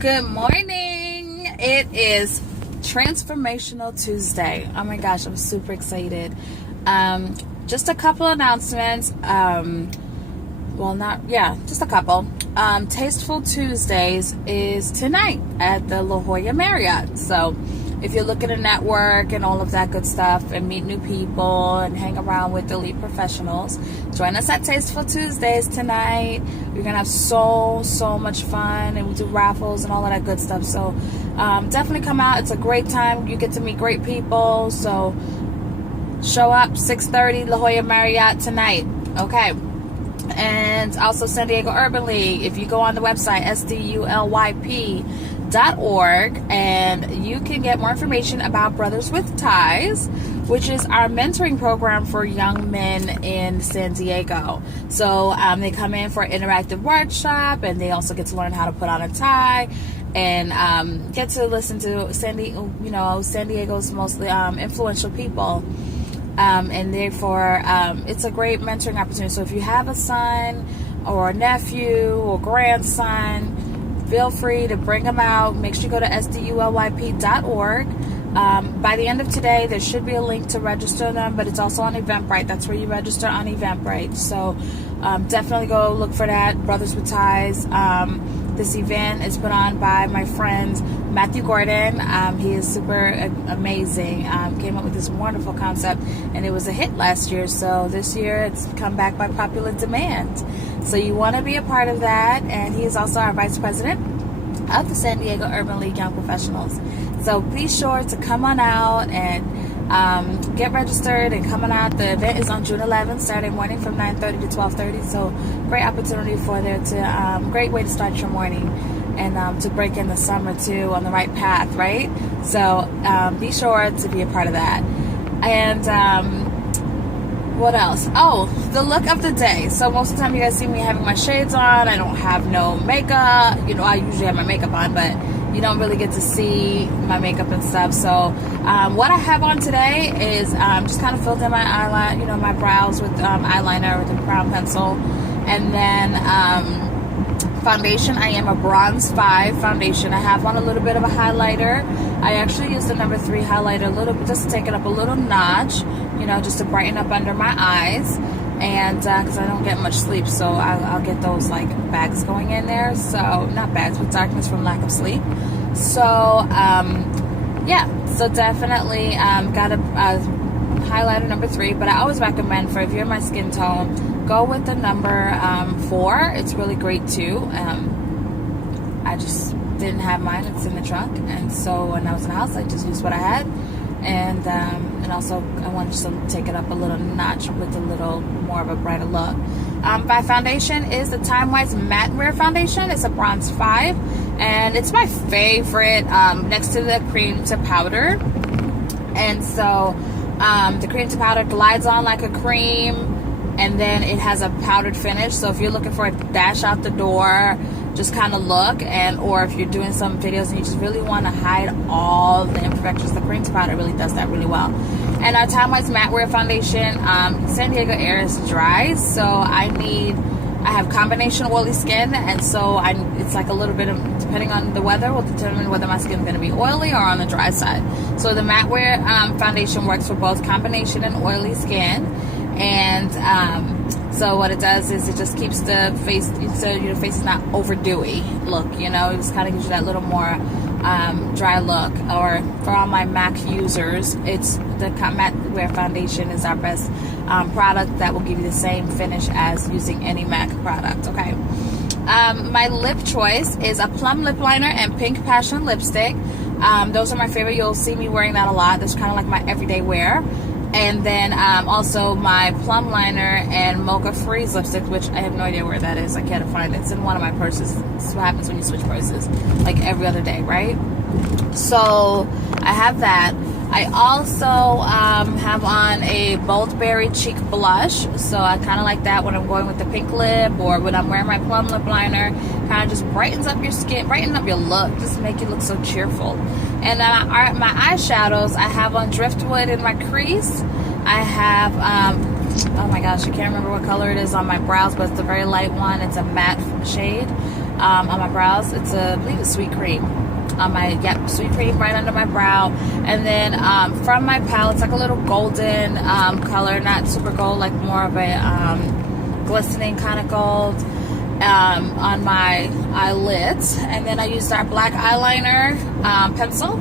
Good morning. It is Transformational Tuesday. Oh my gosh, I'm super excited. Just a couple announcements. Just a couple. Tasteful Tuesdays is tonight at the La Jolla Marriott. So if you're looking to network and all of that good stuff and meet new people and hang around with elite professionals, join us at Tasteful Tuesdays tonight. We're going to have so much fun, and we do raffles and all of that good stuff. So definitely come out. It's a great time. You get to meet great people. So show up 6:30 La Jolla Marriott tonight. Okay. And also San Diego Urban League. If you go on the website SDULYP.org, and you can get more information about Brothers with Ties, which is our mentoring program for young men in San Diego. So they come in for an interactive workshop, and they also get to learn how to put on a tie and get to listen to San Diego's mostly influential people. And therefore, it's a great mentoring opportunity. So if you have a son or a nephew or grandson, feel free to bring them out. Make sure you go to SDULYP.org. By the end of today, there should be a link to register them, but it's also on Eventbrite. That's where you register on Eventbrite. So definitely go look for that. Brothers with Ties. This event is put on by my friend Matthew Gordon. He is super amazing. Came up with this wonderful concept, and it was a hit last year. So this year it's come back by popular demand. So you want to be a part of that. And he is also our vice president of the San Diego Urban League Young Professionals. So be sure to come on out and get registered and come on out. The event is on June 11th, Saturday morning from 9:30 to 12:30. So great opportunity for there to, great way to start your morning and to break in the summer too on the right path, right? So be sure to be a part of that. And what else? Oh, the look of the day. So most of the time you guys see me having my shades on. I don't have no makeup. I usually have my makeup on, but you don't really get to see my makeup and stuff. So what I have on today is just kind of filled in my eyeliner, my brows with eyeliner with a brown pencil. And then foundation. I am a bronze 5 foundation. I have on a little bit of a highlighter. I actually use the number 3 highlighter a little bit, just to take it up a little notch, just to brighten up under my eyes. And because I don't get much sleep, so I'll get those like bags going in there. So not bags, but darkness from lack of sleep. So so definitely got a highlighter number 3. But I always recommend, for if you're my skin tone, go with the number 4. It's really great too. I just didn't have mine. It's in the trunk, and so when I was in the house, I just used what I had. And also I wanted to take it up a little notch with a little more of a brighter look. My foundation is the Time Wise Matte Wear Foundation. It's a bronze 5, and it's my favorite next to the cream to powder. And so the cream to powder glides on like a cream, and then it has a powdered finish. So if you're looking for a dash out the door, just kind of look, or if you're doing some videos and you just really want to hide all the imperfections, the cream to powder really does that really well. And our Time Wise Matte Wear Foundation, San Diego air is dry, so I have combination oily skin, and so it's like a little bit of, depending on the weather, will determine whether my skin is going to be oily or on the dry side. So the matte wear foundation works for both combination and oily skin. And so what it does is it just keeps the face, so your face is not overdewy look, it just kind of gives you that little more dry look. Or for all my MAC users, it's the matte wear foundation is our best product that will give you the same finish as using any MAC product. Okay. My lip choice is a plum lip liner and pink passion lipstick. Those are my favorite. You'll see me wearing that a lot. That's kind of like my everyday wear. And then also my plum liner and mocha freeze lipstick, which I have no idea where that is. I can't find it. It's in one of my purses. This is what happens when you switch purses, like every other day, right? So I have that. I also have on a Bold Berry cheek blush, so I kind of like that when I'm going with the pink lip, or when I'm wearing my plum lip liner. Kind of just brightens up your skin, brightens up your look, just make you look so cheerful. And my eyeshadows, I have on Driftwood in my crease. I have oh my gosh, I can't remember what color it is on my brows, but it's a very light one. It's a matte shade. on my brows. I believe it's sweet cream. Sweet cream right under my brow. And then from my palette, it's like a little golden color, not super gold, like more of a glistening kind of gold on my eyelids. And then I used our black eyeliner pencil.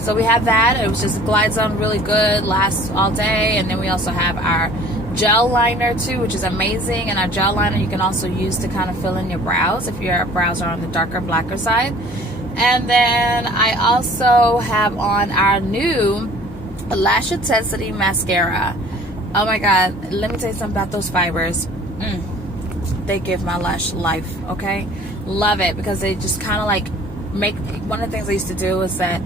So we have that. It was just glides on really good, lasts all day. And then we also have our gel liner too, which is amazing. And our gel liner you can also use to kind of fill in your brows if your brows are on the darker, blacker side. And then I also have on our new Lash Intensity Mascara. Oh my God, let me tell you something about those fibers. They give my lash life, okay? Love it, because they just kind of like make, one of the things I used to do was that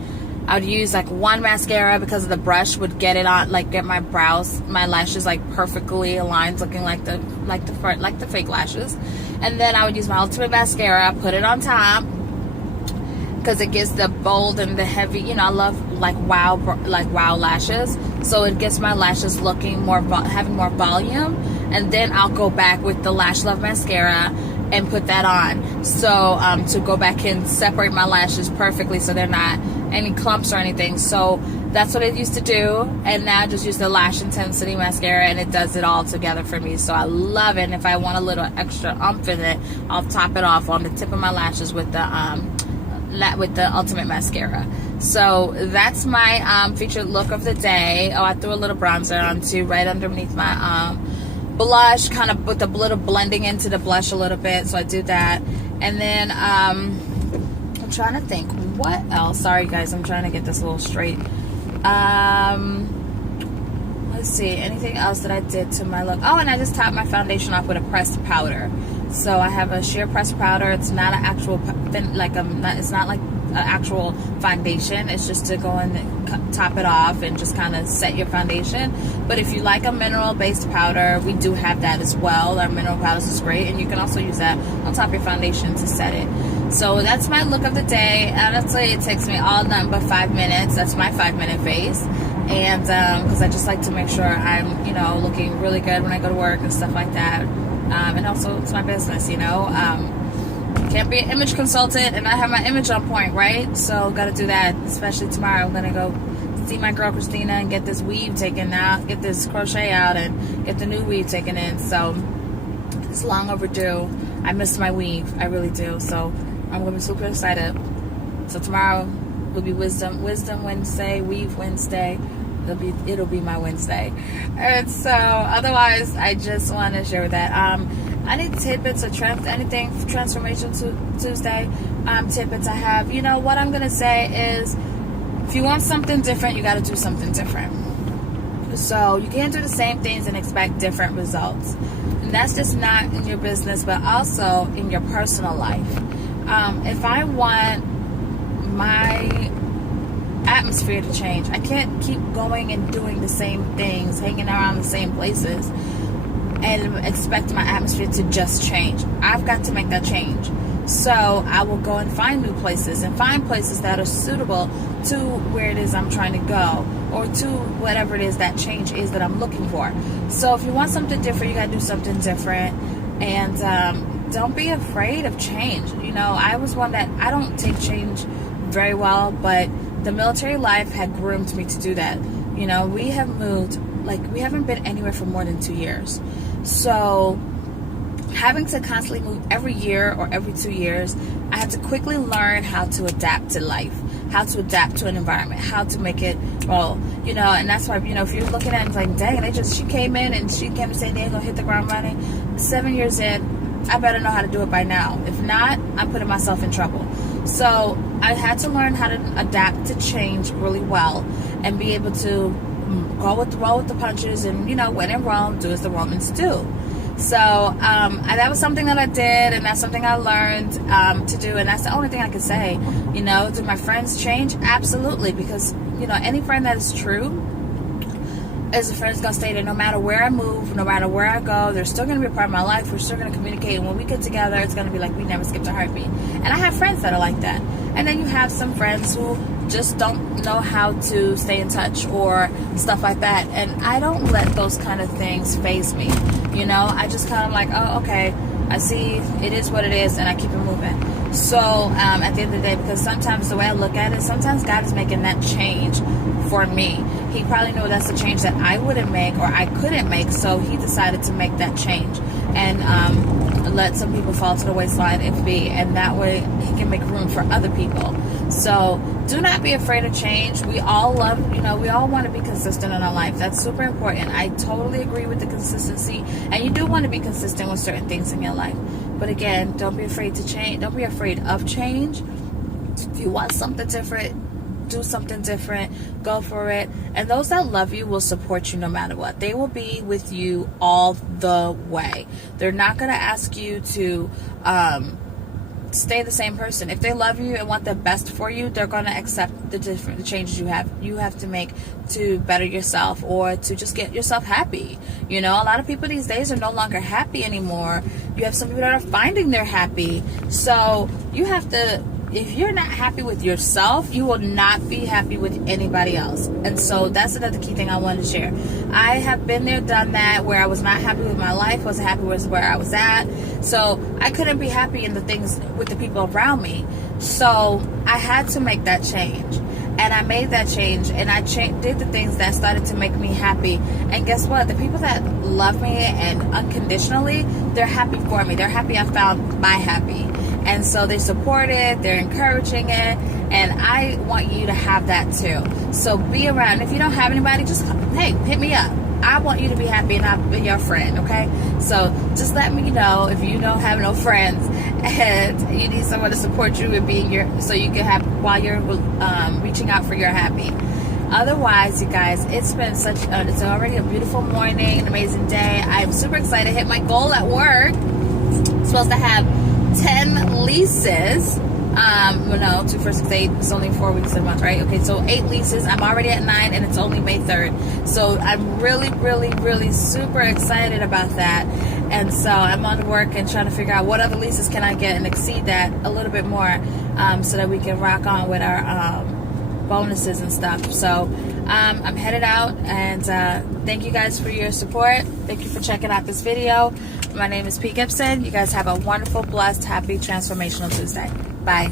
I would use like one mascara because of the brush would get it on, like get my brows, my lashes like perfectly aligned, looking like the fake lashes. And then I would use my Ultimate Mascara, put it on top, because it gives the bold and the heavy, you know, I love like wow lashes, so it gets my lashes looking more, having more volume. And then I'll go back with the Lash Love Mascara and put that on, so to go back and separate my lashes perfectly so they're not any clumps or anything. So that's what I used to do, and now I just use the Lash Intensity Mascara and it does it all together for me. So I love it, and if I want a little extra oomph in it, I'll top it off on the tip of my lashes with the Ultimate Mascara. So that's my featured look of the day. Oh, I threw a little bronzer on too, right underneath my blush, kind of with a little blending into the blush a little bit. So I do that. And then I'm trying to think what else. Sorry guys, I'm trying to get this a little straight. Let's see, anything else that I did to my look? Oh, and I just topped my foundation off with a pressed powder. So I have a sheer pressed powder. It's not an actual it's not like an actual foundation. It's just to go and top it off and just kind of set your foundation. But if you like a mineral based powder, we do have that as well. Our mineral powders is great, and you can also use that on top of your foundation to set it. So that's my look of the day. Honestly, it takes me all nothing but 5 minutes. That's my 5-minute face. And because I just like to make sure I'm, you know, looking really good when I go to work and stuff like that. And also it's my business, you know. Can't be an image consultant and I have my image on point, right? So gotta do that, especially tomorrow. I'm gonna go see my girl Christina and get this weave taken out, get this crochet out and get the new weave taken in. So it's long overdue. I miss my weave, I really do. So I'm gonna be super excited. So tomorrow will be Wisdom Wednesday, Weave Wednesday. It'll be my Wednesday. And so otherwise I just want to share that. Any tidbits or anything for Transformation Tuesday tidbits I have, you know what I'm gonna say is, if you want something different, you got to do something different. So you can't do the same things and expect different results, and that's just not in your business but also in your personal life. If I want my atmosphere to change, I can't keep going and doing the same things, hanging around the same places and expect my atmosphere to just change. I've got to make that change. So I will go and find new places and find places that are suitable to where it is I'm trying to go, or to whatever it is that change is that I'm looking for. So if you want something different, you got to do something different. And don't be afraid of change. You know, I was one that I don't take change very well, but the military life had groomed me to do that. You know, we have moved, like, we haven't been anywhere for more than 2 years. So having to constantly move every year or every 2 years, I had to quickly learn how to adapt to life, how to adapt to an environment, how to make it roll, you know. And that's why, you know, if you're looking at it like, dang, she came to San Diego, hit the ground running. 7 years in, I better know how to do it by now. If not, I'm putting myself in trouble. So I had to learn how to adapt to change really well and be able to roll with the punches, and, you know, when in Rome, do as the Romans do. So that was something that I did, and that's something I learned to do, and that's the only thing I can say. You know, do my friends change? Absolutely, because, you know, any friend that is true is a friend that's going to stay there no matter where I move, no matter where I go. They're still going to be a part of my life. We're still going to communicate, and when we get together, it's going to be like we never skipped a heartbeat. And I have friends that are like that. And then you have some friends who just don't know how to stay in touch or stuff like that. And I don't let those kind of things faze me. You know, I just kind of like, oh, okay, I see it is what it is, and I keep it moving. So at the end of the day, because sometimes the way I look at it, sometimes God is making that change for me. He probably knew that's a change that I wouldn't make or I couldn't make, so he decided to make that change and let some people fall to the wayside if be, and that way he can make room for other people. So do not be afraid of change. We all love, we all want to be consistent in our life. That's super important. I totally agree with the consistency, and you do want to be consistent with certain things in your life. But again, don't be afraid to change. Don't be afraid of change. If you want something different, do something different, go for it. And those that love you will support you no matter what. They will be with you all the way. They're not going to ask you to stay the same person. If they love you and want the best for you, they're going to accept the changes you have to make to better yourself or to just get yourself happy. A lot of people these days are no longer happy anymore. You have some people that are finding they're happy. So you have to, if you're not happy with yourself, you will not be happy with anybody else. And so that's another key thing I wanted to share. I have been there, done that, where I was not happy with my life, wasn't happy with where I was at. So I couldn't be happy in the things with the people around me. So I had to make that change. And I made that change, and I did the things that started to make me happy. And guess what? The people that love me and unconditionally, they're happy for me. They're happy I found my happy. And so they support it, they're encouraging it, and I want you to have that too. So be around. If you don't have anybody, just, hey, hit me up. I want you to be happy, and I'll be your friend, okay? So just let me know if you don't have no friends and you need someone to support you and be so you can have while you're reaching out for your happy. Otherwise, you guys, it's been it's already a beautiful morning, an amazing day. I'm super excited to hit my goal at work. I'm supposed to have 10 leases. 2 for 6, 8. It's only 4 weeks a month, right? Okay, so 8 leases. I'm already at 9, and it's only May 3rd. So I'm really, really, really super excited about that. And so I'm on work and trying to figure out what other leases can I get and exceed that a little bit more, so that we can rock on with our bonuses and stuff. So I'm headed out, and thank you guys for your support. Thank you for checking out this video. My name is P. Gibson. You guys have a wonderful, blessed, happy, transformational Tuesday. Bye.